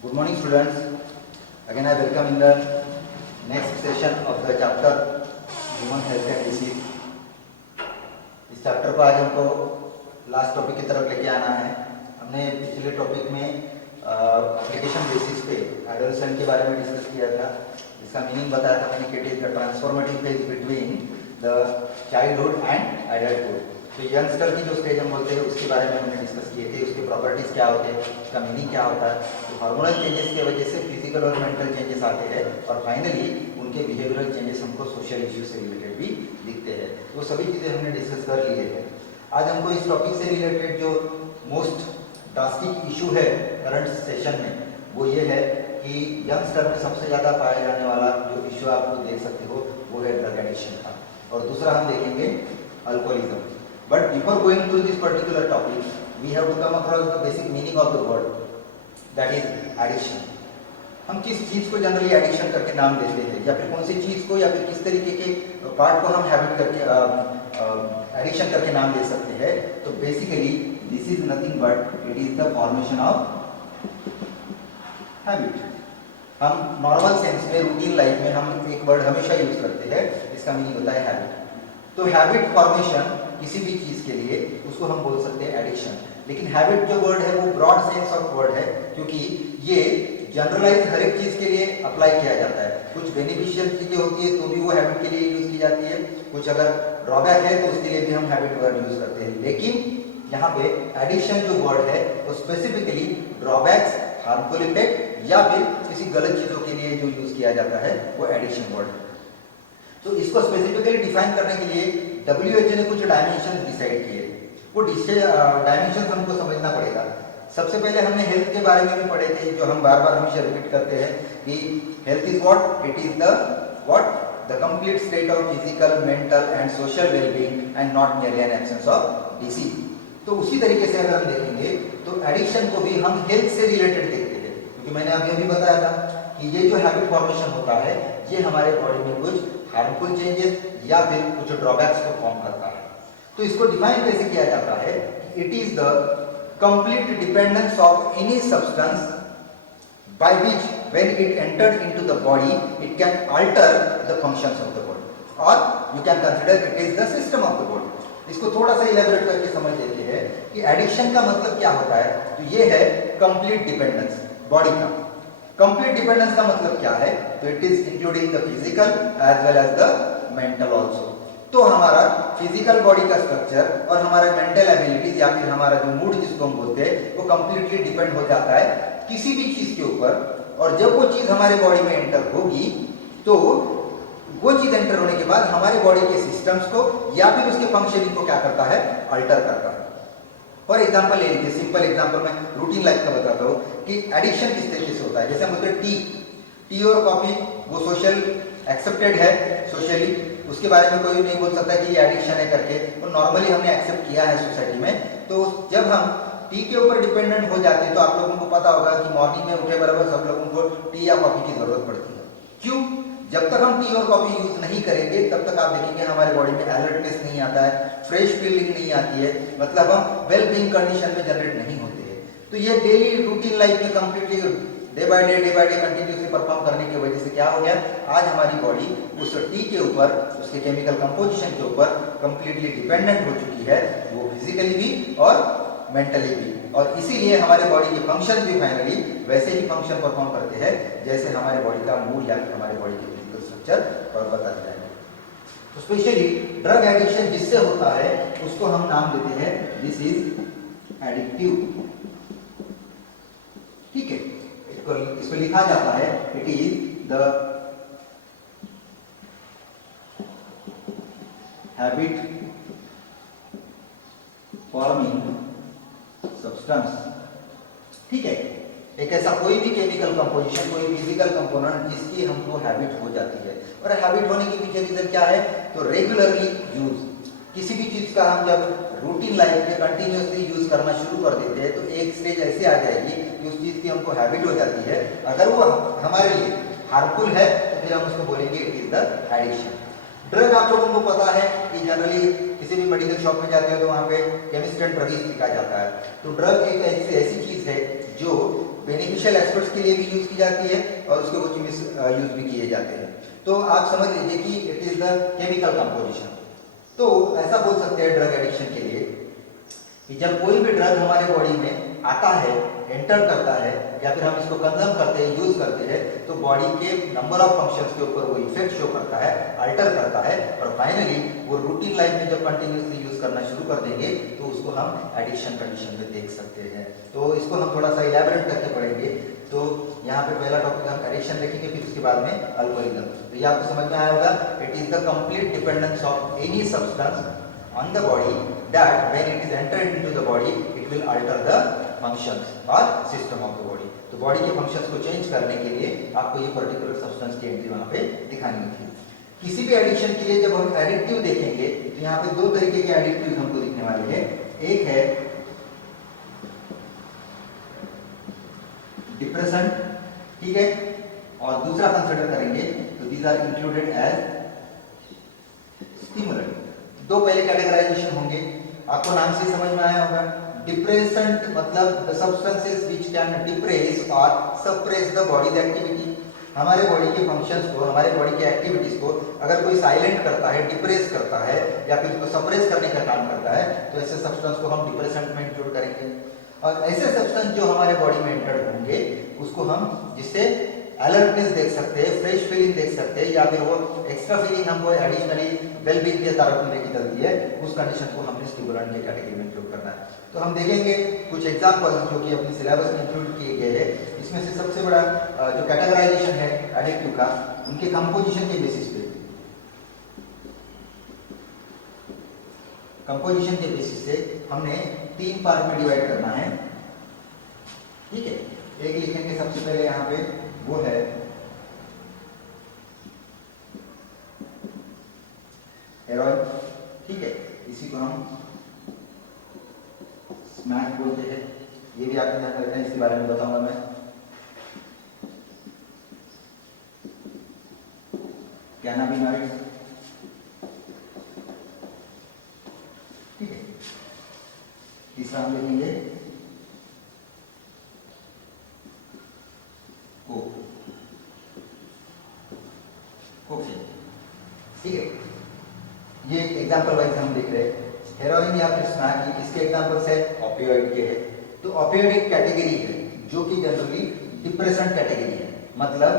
Good morning, students. Again, I welcome in the next session of the chapter Human Health and Disease. इस chapter को आज हमको last topic की तरफ लेके आना है। हमने पिछले टॉपिक में एप्लीकेशन बेसिस पे एडोलेसेंट के बारे में डिस्कस किया था। इसका मीनिंग बताया था मैंने कि it is the transformative phase between the childhood and adulthood. तो यंगस्टर की जो स्टेज हम बोलते हैं उसके बारे में हमने डिस्कस किए थे, उसके प्रॉपर्टीज क्या होते हैं, उसका मीनिंग क्या होता है। तो हार्मोनल चेंजेस की वजह से फिजिकल और मेंटल चेंजेस आते हैं और फाइनली उनके बिहेवियरल चेंजेस हमको सोशल इश्यू से रिलेटेड भी दिखते हैं। वो सभी चीज़ें हमने डिस्कस कर लिए हैं। आज हमको इस टॉपिक से रिलेटेड जो मोस्ट ड्रास्टिक इशू है करंट सेशन में वो ये है कि यंगस्टर में सबसे ज़्यादा पाया जाने वाला जो इशू आप लोग देख सकते हो वो है ड्रग एडिक्शन का, और दूसरा हम देखेंगे alcoholism. But before going through this particular topic, we have to come across the basic meaning of the word, that is addiction. हम किस चीज़ को जनरली एडिक्शन करके नाम देते हैं, या फिर कौन सी चीज़ को या फिर किस तरीके के पार्ट को हम हैबिट करके एडिक्शन करके नाम दे सकते हैं। तो basically this is nothing but it is the formation of habit. हम नॉर्मल सेंस में रूटीन लाइफ में हम एक वर्ड हमेशा यूज करते हैं, इसका मीनिंग होता है हैबिट। तो हैबिट फॉर्मेशन किसी भी चीज के लिए उसको हम बोल सकते हैं एडिक्शन। लेकिन हैबिट जो वर्ड है वो ब्रॉड सेंस ऑफ वर्ड है, क्योंकि ये जनरलाइज हर एक चीज के लिए अप्लाई किया जाता है। कुछ बेनिफिशियल चीजें होती है तो भी वो हैबिट के लिए यूज की जाती है, कुछ अगर ड्रॉबैक है तो उसके लिए भी हम हैबिट वर्ड यूज करते हैं। लेकिन यहाँ पे एडिक्शन जो वर्ड है वो स्पेसिफिकली ड्रॉबैक्स, हार्मफुल इफेक्ट या फिर किसी गलत चीजों के लिए जो यूज किया जाता है वो एडिक्शन वर्ड है। तो इसको स्पेसिफिकली डिफाइन करने के लिए WHO ने कुछ डायमेंशन डिसाइड किए। वो डायमेंशन हमको समझना पड़ेगा। सबसे पहले हमने हेल्थ के बारे में भी पढ़े थे, जो हम बार बार हमेशा रिपीट करते हैं कि health is what, it is the complete state of physical, mental and social wellbeing and not merely N absence of disease. तो उसी तरीके से अगर हम देखेंगे तो एडिक्शन को भी हम हेल्थ से रिलेटेड देखते हैं, क्योंकि मैंने अभी बताया था कि ये जो हैबिट फॉर्मेशन होता है ये हमारे बॉडी में कुछ हार्मफुल चेंजेस या फिर कुछ ड्रॉबैक्स को फॉर्म करता है। तो इसको डिफाइन कैसे किया जाता है कि it is the complete dependence of any substance by which when it entered into the body it can alter the functions of the body, और you can consider it is the system of the body. इसको थोड़ा सा elaborate करके समझ लेते हैं कि addiction का मतलब क्या होता है। तो ये है कंप्लीट डिपेंडेंस बॉडी का। कंप्लीट डिपेंडेंस का मतलब क्या है, तो it is including the physical as well as the mental also. तो हमारा फिजिकल बॉडी का स्ट्रक्चर और हमारा मेंटल एबिलिटीज या फिर हमारा जो मूड जिसको हम बोलते हैं वो कंप्लीटली डिपेंड हो जाता है किसी भी चीज के ऊपर। और जब वो चीज हमारे बॉडी में एंटर होगी तो वो चीज एंटर होने के बाद हमारे बॉडी के सिस्टम्स को या फिर उसके फंक्शनिंग को क्या करता है, अल्टर करता है। फॉर एग्जाम्पल ले लीजिए, सिंपल एग्जाम्पल मैं रूटीन लाइफ का बताता हूँ कि एडिक्शन किस तरीके से होता है। जैसे हम बोलते हैं टी और कॉफी, वो सोशल एक्सेप्टेड है सोशली, उसके बारे में कोई नहीं बोल सकता कि ये एडिक्शन है करके, वो नॉर्मली हमने एक्सेप्ट किया है सोसाइटी में। तो जब हम टी के ऊपर डिपेंडेंट हो जाते हैं तो आप लोगों को पता होगा कि मॉर्निंग में उठे बराबर सब लोगों को टी या कॉफी की जरूरत पड़ती है। क्यों? जब तक हम टी और कॉफी यूज नहीं करेंगे तब तक आप देखेंगे हमारे बॉडी में अलर्टनेस नहीं आता है, फ्रेश फीलिंग नहीं आती है, मतलब हम वेल बीइंग कंडीशन में जनरेट नहीं होते हैं। तो ये डेली रूटीन लाइफ में completely day by day continuously perform करने की वजह से क्या हो गया, आज हमारी बॉडी उस टी के ऊपर, उसके केमिकल कंपोजिशन के ऊपर कंप्लीटली डिपेंडेंट हो चुकी है, वो फिजिकली भी और मेंटली भी। और इसीलिए हमारे बॉडी के फंक्शन भी फाइनली वैसे ही फंक्शन परफॉर्म करते हैं जैसे हमारे बॉडी का मूड या फिर हमारे बॉडी के फिजिकल स्ट्रक्चर और बताते जाएंगे। तो स्पेशली ड्रग एडिक्शन जिससे होता है उसको हम नाम देते हैं दिस इज एडिक्टिव। ठीक है, इसको लिखा जाता है it is the habit forming substance. ठीक है, एक ऐसा कोई भी केमिकल कंपोजिशन, कोई फिजिकल कंपोनेंट जिसकी हमको हैबिट हो जाती है। और हैबिट होने के पीछे रीजन क्या है, तो रेगुलरली यूज किसी भी चीज का हम जब रूटीन लाइफ में कंटिन्यूसली यूज करना शुरू कर देते हैं तो एक स्टेज ऐसे आ जाएगी कि उस चीज की हमको हैबिट हो जाती है। अगर वो हमारे लिए हार्मफुल है तो फिर हम उसको बोलेंगे it is the addiction. Drug आप लोगों को पता है कि जनरली किसी भी मेडिकल शॉप में जाते हो तो वहाँ पे केमिस्ट एंड ड्रगिस्ट लिखा जाता है। तो ड्रग एक ऐसी चीज है जो बेनिफिशियल स्पेशल एस्पेक्ट्स के लिए भी यूज की जाती है और उसके कुछ मिस यूज भी किए जाते हैं। तो आप समझ लीजिए कि it is the chemical composition. तो ऐसा बोल सकते हैं ड्रग एडिक्शन के लिए कि जब कोई भी ड्रग हमारे बॉडी में आता है, एंटर करता है या फिर हम इसको कंज्यूम करते हैं, यूज करते हैं, तो बॉडी के नंबर ऑफ फंक्शंस के ऊपर वो इफेक्ट शो करता है, अल्टर करता है और फाइनली वो रूटीन लाइफ में जब कंटिन्यूसली यूज करना शुरू कर देंगे तो उसको हम एडिक्शन कंडीशन में देख सकते हैं। तो इसको हम थोड़ा सा इलैबोरेट करके पढ़ेंगे। तो यहाँ पे पहला टॉपिक हम एडिक्शन देखेंगे, फिर उसके बाद में अल्कोहलिज्म। तो ये आपको समझ में आया होगा, it is the complete dependence of any substance on the body that when it is entered into the body it will alter the functions or system of the body। तो बॉडी के functions को change करने के लिए आपको ये particular substance की entry वहां पे दिखानी होती है। किसी भी एडिक्शन के लिए जब हम एडिक्टिव देखेंगे तो यहाँ पे दो तरीके के एडिक्टिव हमको दिखने वाले हैं। एक है डिप्रेशन, ठीक है, और दूसरा कंसिडर करेंगे तो these are included as stimulant. दो पहले कैटेगराइजेशन होंगे, आपको नाम से समझ में आया होगा। डिप्रेसेंट मतलब सब्सटेंसेस व्हिच कैन डिप्रेस और सप्रेस द बॉडीज एक्टिविटी। हमारे बॉडी के फंक्शंस को, हमारे बॉडी के एक्टिविटीज को अगर कोई साइलेंट करता है, डिप्रेस करता है या फिर उसको सप्रेस करने का काम करता है तो ऐसे सब्सटेंस को हम डिप्रेसेंट में इंक्लूड करेंगे। और ऐसे सब्सटेंस जो हमारे बॉडी में एंटर होंगे उसको हम जिससे अलर्टनेस देख सकते हैं, फ्रेश फीलिंग देख सकते हैं या फिर वो एक्स्ट्रा फीलिंग हमको एडिशनली वेलबींग के तरफ में लेके चलती है, उस कंडीशन को हमने स्टिमुलेंट के कैटेगरी में इंक्लूड करना है। तो हम देखेंगे कुछ एग्जांपल्स जो कि अपने सिलेबस में इंक्लूड किए गए हैं। इसमें से सबसे बड़ा जो कैटेगराइजेशन है एडिक्टिव का, उनके कंपोजिशन के बेसिस पे, कंपोजिशन के बेसिस से हमने 3 पार्ट में डिवाइड करना है, ठीक है। एक लिखेंगे सबसे पहले यहाँ पे, वो है हेरोइन, ठीक है, इसी को हम स्मैक बोलते हैं। ये भी आपको ध्यान रखना है, इसके बारे में बताऊंगा मैं। कैनाबिनॉइड्स, ठीक है। तीसरा हम लिखेंगे कोकेन, ठीक है। ये एग्जांपल वाइज हम देख रहे हैं। हेरोइन या फिर स्मैक, इसके एग्जांपल्स है ओपियोइड के हैं। तो ओपियोइड एक कैटेगरी है जो कि जनरली डिप्रेशन कैटेगरी है। मतलब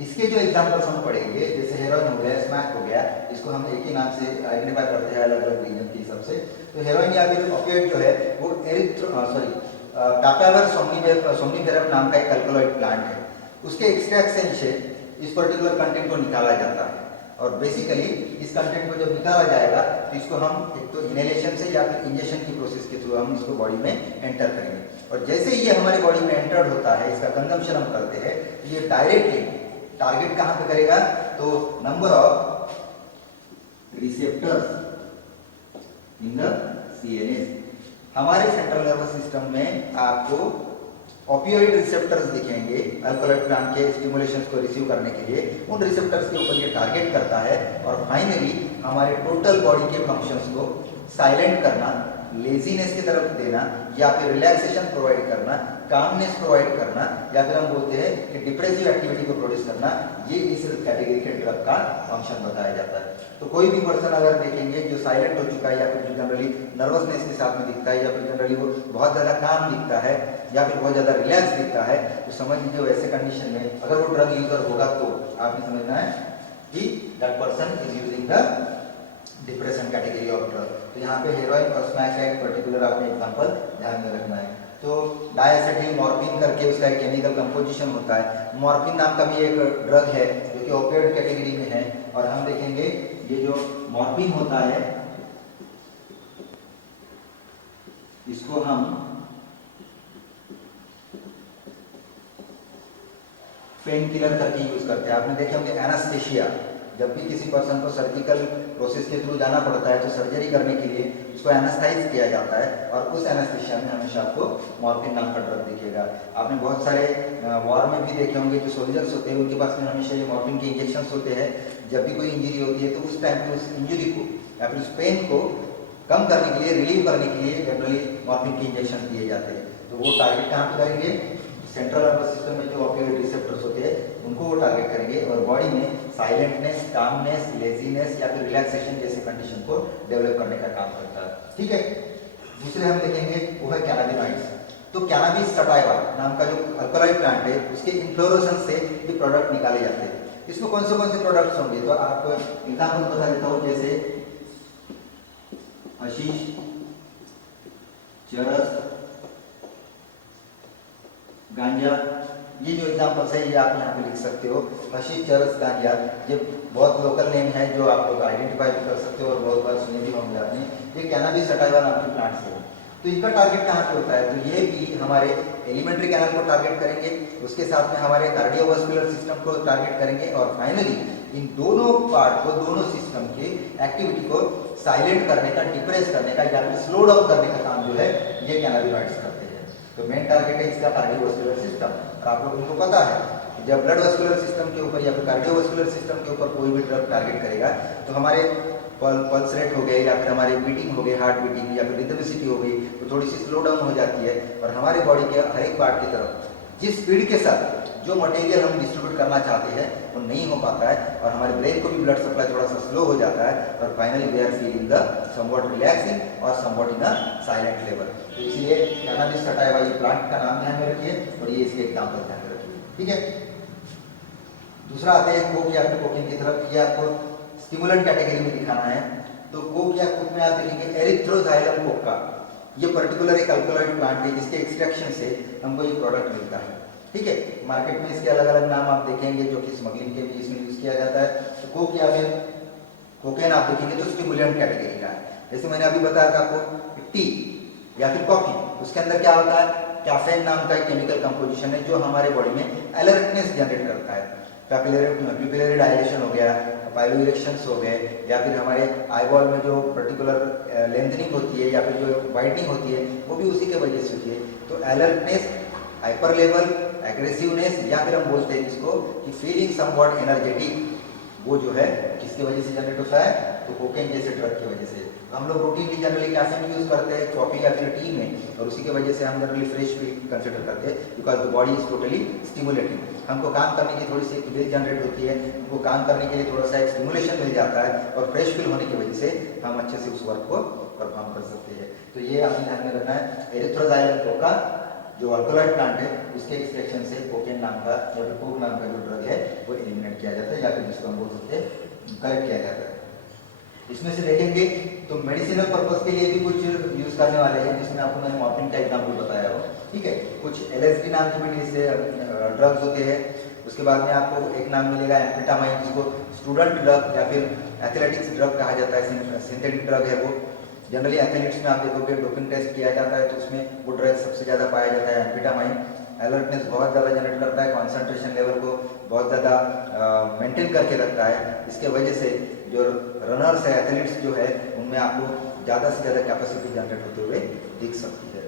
इसके जो एग्जांपल्स हम पढ़ेंगे, जैसे हेरोइन हो गया, स्मैक हो गया, इसको हम एक ही नाम से आइडेंटिफाई करते हैं अलग अलग रीजन के हिसाब से। तो हेरोइन या फिर ओपियोइड जो है वो पैपावर सोम्निफेरम नाम का एक अल्कलॉइड प्लांट है। उसके एक्सट्रैक्शन से इस पर्टिकुलर कंटेंट को निकाला जाता है और बेसिकली इस कंटेंट को जब निकाला जाएगा तो इसको हम एक तो इनहेलेशन से या फिर इंजेक्शन की प्रोसेस के थ्रू हम इसको बॉडी में एंटर करेंगे। और जैसे ही ये हमारे बॉडी में एंटर होता है, इसका कंजम्पशन हम करते हैं, तो ये डायरेक्टली टारगेट कहाँ पे करेगा, तो number of receptors in the CNS. हमारे सेंट्रल नर्वस सिस्टम में आपको ओपियोइड रिसेप्टर्स दिखेंगे अल्कलॉइड प्लांट के स्टिमुलेशंस को रिसीव करने के लिए। उन रिसेप्टर्स के ऊपर ये टारगेट करता है और फाइनली हमारे टोटल बॉडी के फंक्शंस को साइलेंट करना, लेजीनेस की तरफ देना या फिर रिलैक्सेशन प्रोवाइड करना, कामनेस प्रोवाइड करना या फिर हम बोलते हैं कि डिप्रेसिव एक्टिविटी को प्रोड्यूस करना, ये इस कैटेगरी के ड्रग का फंक्शन बताया जाता है। तो कोई भी पर्सन अगर देखेंगे जो साइलेंट हो चुका है या फिर जो जनरली नर्वसनेस के साथ में दिखता है या फिर जनरली वो बहुत ज़्यादा काम दिखता है या फिर बहुत ज़्यादा रिलैक्स दिखता है, तो समझ लीजिए वैसे कंडीशन में अगर वो ड्रग यूजर होगा तो आपने समझना है कि that person is using the depression category of drug. तो यहाँ पे हेरोइन और स्मैक का एक पर्टिकुलर आपने एग्जांपल ध्यान में रखना है। तो डायएसिटिल मॉर्फिन करके उसका एक केमिकल कंपोजिशन होता है। मॉर्फिन नाम का भी एक ड्रग है जो कि ओपियोइड कैटेगरी में है। और हम देखेंगे ये जो मॉर्फिन होता है इसको हम पेन किलर करके यूज करते हैं। आपने देखे होंगे एनास्थेशिया, जब भी किसी पर्सन को सर्जिकल प्रोसेस के थ्रू जाना पड़ता है तो सर्जरी करने के लिए उसको एनास्थाइज किया जाता है और उस एनास्थेशिया में हमेशा आपको मॉर्फिन नाम का ड्रग दिखेगा। आपने बहुत सारे वॉर में भी देखे होंगे जो सोल्जर्स होते हैं उनके पास में हमेशा ये मॉर्फिन के इंजेक्शंस होते हैं। जब भी कोई इंजरी होती है तो उस टाइम पे उस इंजरी को या फिर उस पेन को कम करने के लिए, रिलीव करने के लिए जनरली मॉर्फिन के इंजेक्शन दिए जाते हैं। तो वो टारगेट कहाँ पे करेंगे, सेंट्रल नर्वस सिस्टम में जो ऑपियोइड रिसेप्टर्स होते हैं उनको वो टारगेट करेंगे, और बॉडी में साइलेंटनेस, कामनेस, लेजीनेस या फिर रिलैक्सेशन जैसे कंडीशन को डेवलप करने का काम करता है। ठीक है, दूसरे हम देखेंगे वो है कैनाबिनॉइड्स। तो कैनाबिस सटाइवा नाम का जो अल्कलॉइड प्लांट है उसके इन्फ्लोरेसेंस से ये प्रोडक्ट निकाले जाते हैं। इसमें कौन से प्रोडक्ट्स होंगे, तो आपको एग्जाम्पल बता देता हूँ, जैसे हशीश, चरस, गांजा, ये जो एग्जाम्पल्स है ये आप यहाँ पे लिख सकते हो। हशीश, चरस, गांजा ये बहुत लोकल नेम है जो आप लोग आइडेंटिफाई भी कर सकते हो और बहुत बार सुने भी होंगे आपने। ये कैनाबिस सटाइवा नाम के प्लांट्स है। तो इनका टारगेट कहाँ पे होता है, तो ये भी हमारे एलिमेंट्री कैनल को टारगेट करेंगे, उसके साथ में हमारे कार्डियोवास्कुलर सिस्टम को टारगेट करेंगे, और फाइनली इन दोनों पार्ट को, दोनों सिस्टम की एक्टिविटी को साइलेंट करने का, डिप्रेस करने का या फिर स्लो डाउन करने का काम जो है ये कैनाबिनॉइड्स करते हैं। तो मेन टारगेट है इसका कार्डियोवास्कुलर सिस्टम। और आप लोगों को पता है जब ब्लड वास्कुलर सिस्टम के ऊपर या फिर कार्डियोवास्कुलर सिस्टम के ऊपर कोई भी ड्रग टारगेट करेगा तो हमारे पल्स रेट हो गए या फिर हमारी बीटिंग हो गई, हार्ट बीटिंग या फिर रिदमिसिटी हो गई, तो थोड़ी सी स्लो डाउन हो जाती है, और हमारे बॉडी के हर एक पार्ट की तरफ जिस स्पीड के साथ जो मटेरियल हम डिस्ट्रीब्यूट करना चाहते हैं वो नहीं हो पाता है, और हमारे ब्रेन को भी ब्लड सप्लाई थोड़ा सा स्लो हो जाता है, और finally we are feeling the somewhat relaxing और somewhat in a silent level. तो इसलिए कैनाबिस सटाइवा ये प्लांट का नाम ध्यान में रखिए और ये इसके एग्जाम्पल ध्यान में रखिए। ठीक है, दूसरा आते हैं कोक या फिर कोकीन की तरफ। ये आपको स्टिमुलेंट कैटेगरी में दिखाना है। तो कोक या कोक में आप देखेंगे एरिथ्रोजाइलम कोका, ये पर्टिकुलर एक अल्कलॉइड प्लांट है जिसके एक्सट्रैक्शन से हमको ये प्रोडक्ट मिलता है। ठीक है, मार्केट में इसके अलग अलग नाम आप देखेंगे जो कि स्मगलिंग के भी इसमें यूज किया जाता है। तो कोक या फिर कोकेन आप देखेंगे तो स्टिमुलेंट कैटेगरी का है। जैसे मैंने अभी बताया था आपको टी या फिर कॉफी, उसके अंदर क्या होता है, कैफीन नाम का एक केमिकल कंपोजिशन है जो हमारे बॉडी में अलर्टनेस जनरेट करता है। प्यूपिलरी डायलेशन हो गया, पाइलो इरेक्शंस हो गए, या फिर हमारे आईबॉल में जो पर्टिकुलर लेंथनिंग होती है या फिर जो वाइटनिंग होती है वो भी उसी के वजह से होती है। तो अलर्टनेस, हाइपर लेवल, एग्रेसिवनेस, या फिर हम बोलते हैं इसको कि फीलिंग समवॉट एनर्जेटिक, वो जो है किसकी वजह से जनरेट होता है, तो कोकेन जैसे ड्रग की वजह से। हम लोग रूटीनली जनरली कैफीन यूज करते हैं कॉफी या फिर टी में, और उसी की वजह से हम जनरली फ्रेश फील कंसिडर करते हैं, because the body is totally stimulating. हमको काम करने की थोड़ी सी एक्टिविटी जनरेट होती है, हमको काम करने के लिए थोड़ा सा एक स्टिमुलेशन मिल जाता है, और फ्रेश फील होने की वजह से हम अच्छे से उस वर्क को परफॉर्म कर सकते हैं। तो ये आपने ध्यान में रखना है। एरिथ्रोजाइलम कोका जो अल्कलॉइड प्लांट है उसके एक्सट्रैक्शन से कोकेन नाम का या फिर कोक नाम का जो ड्रग है वो एलिमिनेट किया जाता है, या फिर जिसको हम बोल सकते हैं कलेक्ट किया जाता है। इसमें से देखेंगे तो मेडिसिनल पर्पस के लिए भी कुछ यूज करने वाले हैं, जिसमें आपको मैंने मॉर्फिन का एग्जाम्पल बताया हो। ठीक है, कुछ LSD नाम के भी से ड्रग्स होते हैं। उसके बाद में आपको एक नाम मिलेगा एम्फेटामाइन, जिसको स्टूडेंट ड्रग या फिर एथलेटिक्स ड्रग कहा जाता है, सिंथेटिक ड्रग है वो। जनरली एथलीट्स में आप देखोगे डोपिंग टेस्ट किया जाता है तो उसमें वो ड्रग सबसे ज़्यादा पाया जाता है एम्फेटामाइन। अलर्टनेस बहुत ज़्यादा जनरेट करता है, कॉन्सेंट्रेशन लेवल को बहुत ज़्यादा मेंटेन करके रखता है। इसके वजह से जो रनर्स है, एथलीट्स जो है, उनमें आपको ज़्यादा से ज़्यादा कैपेसिटी जनरेट होते हुए दिख सकती है।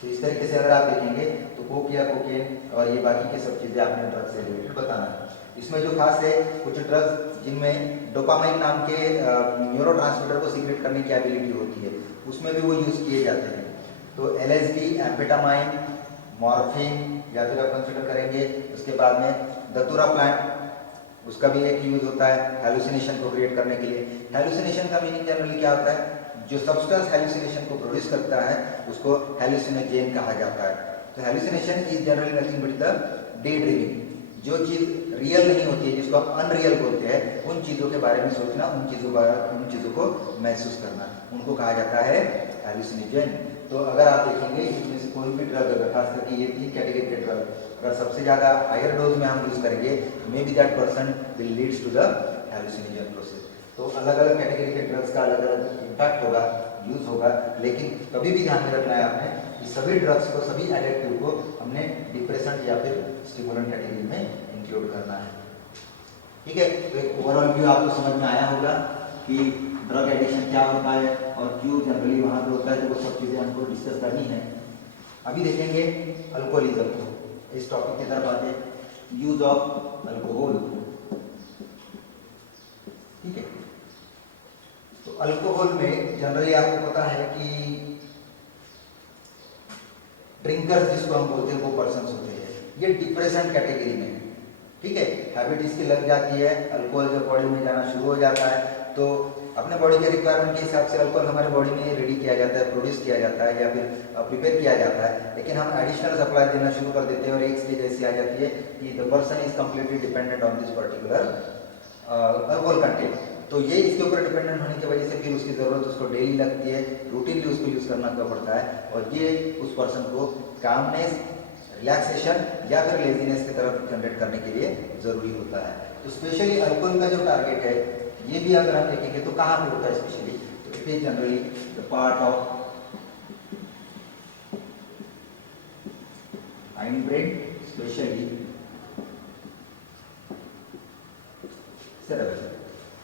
तो इस तरीके से अगर आप देखेंगे तो कोक या कोकेन और ये बाकी के सब चीज़ें आपने ड्रग से रिलेटेड बताना है। इसमें जो खास है कुछ ड्रग्स जिनमें डोपामाइन नाम के न्यूरोट्रांसमीटर को सीक्रेट करने की एबिलिटी होती है, उसमें भी वो यूज़ किए जाते हैं। तो LSD, एम्फेटामाइन, मॉर्फिन, या फिर आप कंसिडर करेंगे उसके बाद में दतूरा प्लांट, उसका भी एक यूज होता है हेलुसिनेशन को क्रिएट करने के लिए। हेलुसिनेशन का मीनिंग जनरली क्या होता है, जो सब्सटेंस हेलुसिनेशन को प्रोड्यूस करता है उसको हेलुसिनोजेन कहा जाता है। तो hallucination is generally nothing but the day dreaming, जो चीज़ रियल नहीं होती है जिसको हम अनरियल बोलते हैं, उन चीज़ों के बारे में सोचना, उन चीज़ों को महसूस करना, उनको कहा जाता है हेलुसिनोजेन। तो अगर आप देखेंगे इसमें से कोई भी ड्रग, अगर खास करके ये 3 कैटेगरी के ड्रग अगर सबसे ज़्यादा हायर डोज में हम यूज़ करेंगे maybe that person will leads to the hallucinogen process. तो अलग अलग कैटेगरी के ड्रग्स का अलग अलग इम्पैक्ट होगा, यूज होगा, लेकिन कभी भी ध्यान में रखना है आपने कि सभी ड्रग्स को, सभी एडिक्टिव को हमने डिप्रेसेंट या फिर स्टिमुलेंट कैटेगरी में इंक्लूड करना है। ठीक है, तो एक ओवरऑल व्यू आपको समझ में आया होगा कि ड्रग एडिक्शन क्या होता है और क्यों जनरली वहाँ पे होता है, तो वो सब चीज़ें हमको डिस्कस करनी है। अभी देखेंगे अल्कोहलिज्म को, इस टॉपिक की तरफ आते, यूज ऑफ अल्कोहल। ठीक है, तो अल्कोहल में जनरली आपको पता है कि ड्रिंकर्स जिसको हम बोलते हैं वो पर्सन होते हैं, ये डिप्रेशन कैटेगरी में है। ठीक है, हैबिट इसकी लग जाती है, अल्कोहल जब बॉडी में जाना शुरू हो जाता है तो अपने बॉडी के रिक्वायरमेंट के हिसाब से अल्कोहल हमारे बॉडी में रेडी किया जाता है, प्रोड्यूस किया जाता है या फिर प्रिपेयर किया जाता है, लेकिन हम एडिशनल सप्लाई देना शुरू कर देते हैं और एक स्टेज ऐसी आ जाती है कि the person is completely dependent on this particular alcohol content. तो ये इसके ऊपर डिपेंडेंट होने की वजह से फिर उसकी ज़रूरत उसको डेली लगती है, रूटीनली उसको यूज़ करना पड़ता है और ये उस पर्सन को कामनेस, रिलैक्सेशन या फिर लेजीनेस की तरफ जनरेट करने के लिए ज़रूरी होता है। तो स्पेशली अल्कोहल का जो टारगेट है ये भी अगर हम देखेंगे तो कहाँ पे होता है स्पेशली, तो it is generally the part of hind brain, specially cerebellum.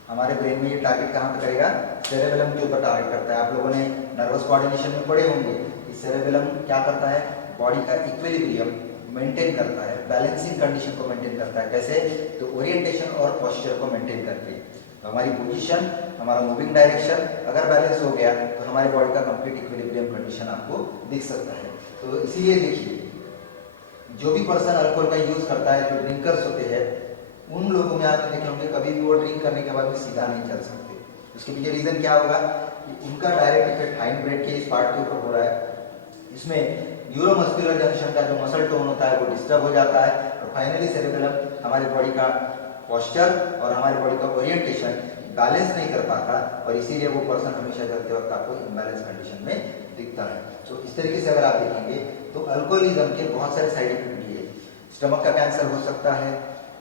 हमारे ब्रेन में ये टारगेट कहाँ पे करेगा, सेरेबेलम के ऊपर टारगेट करता है। आप लोगों ने नर्वस कोऑर्डिनेशन में पढ़े होंगे कि सेरेबेलम क्या करता है, बॉडी का इक्विलिब्रियम मेंटेन करता है, बैलेंसिंग कंडीशन को मेंटेन करता है। कैसे, तो ओरिएंटेशन और पोस्चर को मेंटेन करके। तो हमारी पोजीशन, हमारा मूविंग डायरेक्शन अगर बैलेंस हो गया तो हमारी बॉडी का कंप्लीट इक्विलिब्रियम कंडीशन आपको दिख सकता है। तो इसीलिए देखिए, जो भी पर्सन अल्कोहल का यूज करता है, जो ड्रिंकर्स होते हैं, उन लोगों में आप देखे होंगे कभी भी वो ड्रिंक करने के बाद भी सीधा नहीं चल सकते। उसके पीछे रीजन क्या होगा कि उनका डायरेक्ट इफेक्ट हाइंड ब्रेन के इस पार्ट के ऊपर हो रहा है। इसमें न्यूरोमस्कुलर जंक्शन का जो मसल टोन होता है वो डिस्टर्ब हो जाता है और फाइनली सेरेबेलम हमारी बॉडी का पोस्चर और हमारी बॉडी का ओरिएंटेशन बैलेंस नहीं कर पाता और इसीलिए वो पर्सन हमेशा चलते वक्त आपको इम्बैलेंस कंडीशन में दिखता है। तो इस तरीके से अगर आप देखेंगे तो अल्कोहलिज्म के बहुत सारे साइड इफेक्ट भी है। स्टमक का कैंसर हो सकता है,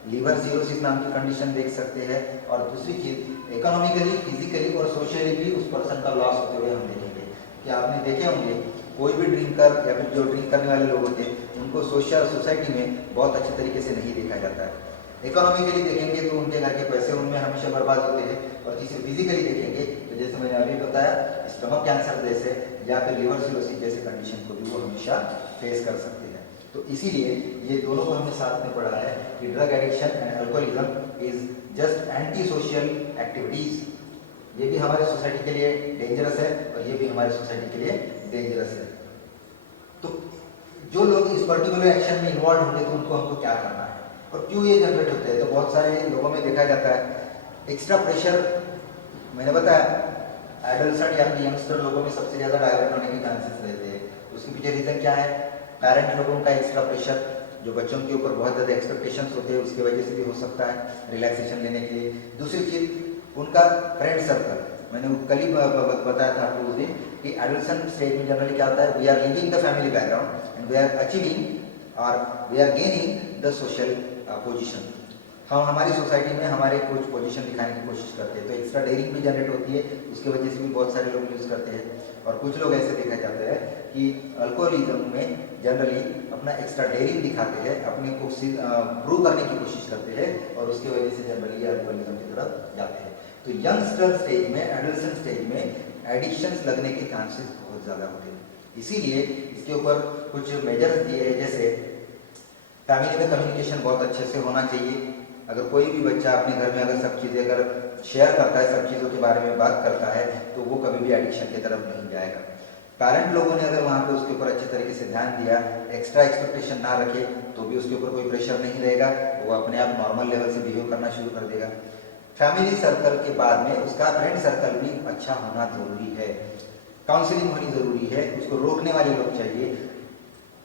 लीवर सिरोसिस नाम की कंडीशन देख सकते हैं और दूसरी चीज इकोनॉमिकली, फिजिकली और सोशली भी उस पर्सन का लॉस होते हुए हम देखेंगे कि आपने देखे होंगे कोई भी ड्रिंकर या फिर जो ड्रिंक करने वाले लोग होते हैं उनको सोसाइटी में बहुत अच्छे तरीके से नहीं देखा जाता है। इकोनॉमिकली देखेंगे तो उनके घर के पैसे उनमें हमेशा बर्बाद होते हैं और जिसे फिजिकली देखेंगे तो जैसे मैंने अभी बताया स्टमक कैंसर जैसे या फिर लीवर सिरोसिस जैसे कंडीशन को भी वो हमेशा फेस कर सकते हैं। तो इसीलिए ये दोनों को हमने साथ में पढ़ा है कि drug addiction and alcoholism is just anti social activities. ये भी हमारे सोसाइटी के लिए डेंजरस है और ये भी हमारे सोसाइटी के लिए डेंजरस है। तो जो लोग इस पर्टिकुलर एक्शन में इन्वॉल्व होंगे तो उनको हमको क्या करना है और क्यों ये जनरेट होते हैं। तो बहुत सारे लोगों में देखा जाता है एक्स्ट्रा प्रेशर, मैंने बताया एडल्ट या फिर यंगस्टर लोगों में सबसे ज़्यादा डाइवर्ट होने के चांसेस रहते हैं। उसके पीछे रीज़न क्या है, पेरेंट लोगों का एक्स्ट्रा प्रेशर, जो बच्चों के ऊपर बहुत ज़्यादा एक्सपेक्टेशंस होते हैं उसकी वजह से भी हो सकता है रिलैक्सेशन लेने के लिए। दूसरी चीज़ उनका फ्रेंड सर्कल, मैंने कल ही बताया था आपको उस दिन कि एडोलेसेंट स्टेज में जनरली क्या होता है, we are living the family background and we are achieving और we are gaining the social position. हम हमारी सोसाइटी में हमारे कुछ पोजीशन दिखाने की कोशिश करते हैं तो एक्स्ट्रा डेयरिंग भी जनरेट होती है, उसकी वजह से भी बहुत सारे लोग यूज़ करते हैं। और कुछ लोग ऐसे देखा जाता है कि अल्कोहलिज्म में जनरली अपना एक्स्ट्रा डेयरिंग दिखाते हैं, अपने को प्रूव करने की कोशिश करते हैं और उसकी वजह से जनरली अल्कोहलिज्म की तरफ जाते हैं। तो यंगस्टर स्टेज में, एडोलेसेंट स्टेज में एडिक्शंस लगने के चांसेस बहुत ज़्यादा होते हैं। इसीलिए इसके ऊपर कुछ मेजर्स दिए हैं, जैसे फैमिली में कम्युनिकेशन बहुत अच्छे से होना चाहिए। अगर कोई भी बच्चा अपने घर में अगर सब चीज़ें अगर शेयर करता है, सब चीज़ों के बारे में बात करता है तो वो कभी भी एडिक्शन की तरफ नहीं जाएगा। पेरेंट लोगों ने अगर वहाँ पे उसके ऊपर अच्छे तरीके से ध्यान दिया, एक्स्ट्रा एक्सपेक्टेशन ना रखे तो भी उसके ऊपर कोई प्रेशर नहीं रहेगा, वो अपने आप नॉर्मल लेवल से बिहेव करना शुरू कर देगा। फैमिली सर्कल के बाद में उसका फ्रेंड सर्कल भी अच्छा होना जरूरी है, काउंसलिंग होनी जरूरी है, उसको रोकने वाले लोग चाहिए,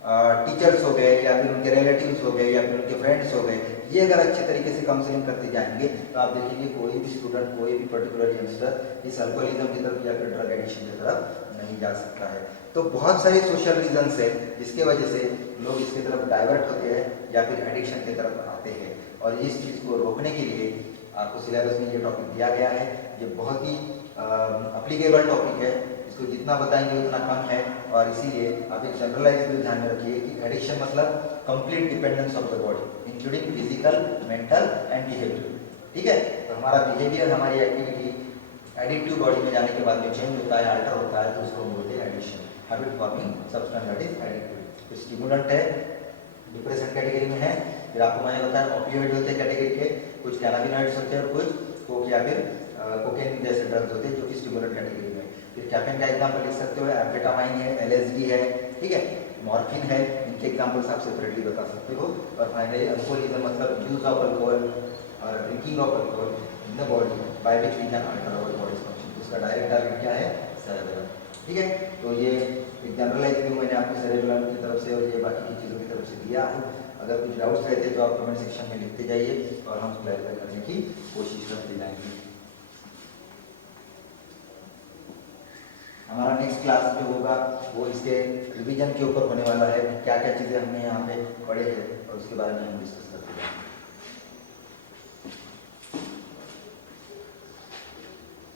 टीचर्स हो गए या फिर उनके रिलेटिव्स हो गए या फिर उनके फ्रेंड्स हो गए, ये अगर अच्छे तरीके से काउंसलिंग करते जाएंगे तो आप देखेंगे कोई भी स्टूडेंट, कोई भी पर्टिकुलर यंगस्टर इस अल्कोहलिज्म की तरफ या फिर ड्रग एडिक्शन की तरफ नहीं जा सकता है। तो बहुत सारे सोशल रीजंस है जिसके वजह से लोग इसकी तरफ डाइवर्ट होते हैं या फिर एडिक्शन की तरफ आते हैं और इस चीज़ को रोकने के लिए आपको सिलेबस में ये टॉपिक दिया गया है। ये बहुत ही अप्लीकेबल टॉपिक है, इसको जितना बताएंगे उतना कम है और इसीलिए आप एक जनरलाइज भी ध्यान में रखिए कि एडिक्शन मतलब complete dependence of the body including physical, mental and behaviour. ठीक है, तो हमारा बिहेवियर, हमारी एक्टिविटी एडिक्टिव बॉडी में जाने के बाद में चेंज होता है, अल्टर होता है, तो उसको हम बोलते हैं addiction, habit forming substance that is addictive. तो स्टिमुलेंट है, डिप्रेशन कैटेगरी में है, फिर आपको मैंने बताया ऑपियोइड होते हैं कैटेगरी के, कुछ कैनाबिनॉइड्स होते हैं और कुछ कोक या फिर कोकेन जैसे ड्रग्स होते हैं जो कि स्टिमुलेंट कैटेगरी में। फिर कैफीन का एग्जांपल लिख सकते हो, एम्फेटामाइन है, एलएसडी है। ठीक है, मॉर्फिन है, इनके एग्जाम्पल्स आप सेपरेटली बता सकते हो। और फाइनली अल्कोहलिज्म मतलब यूज ऑफ अल्कोहल और drinking of alcohol in the body by which we can alter our bodies function. उसका डायरेक्ट टारगेट क्या है? सेरेब्रम। ठीक है, तो ये एक जनरलाइज व्यू मैंने आपको सेरेब्रम की तरफ से और ये बाकी की चीज़ों की तरफ से दिया है। अगर कुछ डाउट्स रहते तो आप कमेंट सेक्शन में लिखते जाइए और हम क्लैरिफाई करने की कोशिश करते जाएंगे। हमारा नेक्स्ट क्लास जो होगा वो इसके रिवीजन के ऊपर होने वाला है, क्या क्या चीज़ें हमने यहाँ पे पढ़े हैं और उसके बारे में हम डिस्कस करते हैं।